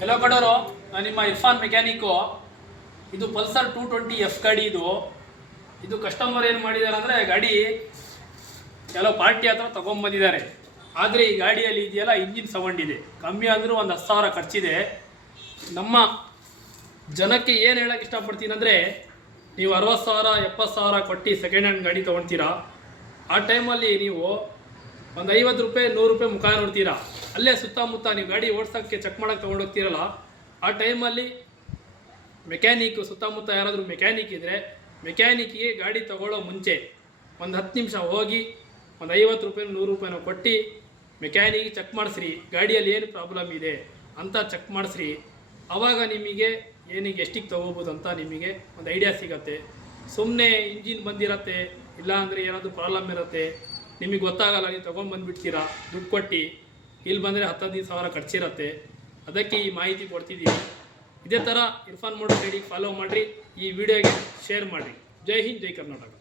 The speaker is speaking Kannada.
ಕೆಲವು ಕಡೆಯವರು ನಿಮ್ಮ ಇರ್ಫಾನ್ ಮೆಕ್ಯಾನಿಕ್ಕು. ಇದು ಪಲ್ಸರ್ 220F ಗಾಡಿ. ಇದು ಕಸ್ಟಮರ್ ಏನು ಮಾಡಿದ್ದಾರೆ ಅಂದರೆ ಗಾಡಿ ಕೆಲವು ಪಾರ್ಟಿ ಹತ್ರ ತೊಗೊಂಬಂದಿದ್ದಾರೆ. ಆದರೆ ಈ ಗಾಡಿಯಲ್ಲಿ ಇದೆಯಲ್ಲ ಇಂಜಿನ್ ಸೌಂಡ್ ಇದೆ. ಕಮ್ಮಿ ಅಂದರೂ ಒಂದು 10,000 ಖರ್ಚಿದೆ. ನಮ್ಮ ಜನಕ್ಕೆ ಏನು ಹೇಳೋಕ್ಕೆ ಇಷ್ಟಪಡ್ತೀನಿ ಅಂದರೆ, ನೀವು 60,000 70,000 ಕೊಟ್ಟು ಸೆಕೆಂಡ್ ಹ್ಯಾಂಡ್ ಗಾಡಿ ತೊಗೊಳ್ತೀರಾ. ಆ ಟೈಮಲ್ಲಿ ನೀವು ಒಂದು 50 ರೂಪಾಯಿ 100 ರೂಪಾಯಿ ಮುಖ ನೋಡ್ತೀರಾ. ಅಲ್ಲೇ ಸುತ್ತಮುತ್ತ ನೀವು ಗಾಡಿ ಓಡಿಸೋಕ್ಕೆ ಚೆಕ್ ಮಾಡೋಕ್ಕೆ ತೊಗೊಂಡೋಗ್ತೀರಲ್ಲ, ಆ ಟೈಮಲ್ಲಿ ಮೆಕ್ಯಾನಿಕ್ ಸುತ್ತಮುತ್ತ ಯಾರಾದರೂ ಮೆಕ್ಯಾನಿಕ್ ಇದ್ದರೆ ಮೆಕ್ಯಾನಿಕ್ಗೆ ಗಾಡಿ ತೊಗೊಳ್ಳೋ ಮುಂಚೆ ಒಂದು 10 ನಿಮಿಷ ಹೋಗಿ ಒಂದು 50 ರೂಪಾಯಿ 100 ರೂಪಾಯಿನೋ ಕೊಟ್ಟು ಮೆಕ್ಯಾನಿಕ್ ಚೆಕ್ ಮಾಡಿಸ್ರಿ, ಗಾಡಿಯಲ್ಲಿ ಏನು ಪ್ರಾಬ್ಲಮ್ ಇದೆ ಅಂತ ಚೆಕ್ ಮಾಡಿಸ್ರಿ. ಆವಾಗ ನಿಮಗೆ ಏನಿಗೆ ಎಷ್ಟಿಗೆ ತೊಗೋಬೋದು ಅಂತ ನಿಮಗೆ ಒಂದು ಐಡಿಯಾ ಸಿಗುತ್ತೆ. ಸುಮ್ಮನೆ ಇಂಜಿನ್ ಬಂದಿರತ್ತೆ, ಇಲ್ಲಾಂದರೆ ಏನಾದರೂ ಪ್ರಾಬ್ಲಮ್ ಇರುತ್ತೆ, ನಿಮಗೆ ಗೊತ್ತಾಗಲ್ಲ, ನೀವು ತೊಗೊಂಬಂದುಬಿಡ್ತೀರಾ ದುಡ್ಡು ಕೊಟ್ಟು. ಇಲ್ಲಿ ಬಂದರೆ 10-15,000 ಖರ್ಚಿರುತ್ತೆ. ಅದಕ್ಕೆ ಈ ಮಾಹಿತಿ ಕೊಡ್ತಿದ್ದೀವಿ. ಇದೇ ಥರ ಇರ್ಫಾನ್ ಮೋಟರ್ ಟ್ರೇಡಿಂಗ್ ಫಾಲೋ ಮಾಡಿರಿ. ಈ ವಿಡಿಯೋಗೆ ಶೇರ್ ಮಾಡಿರಿ. ಜೈ ಹಿಂದ್, ಜೈ ಕರ್ನಾಟಕ.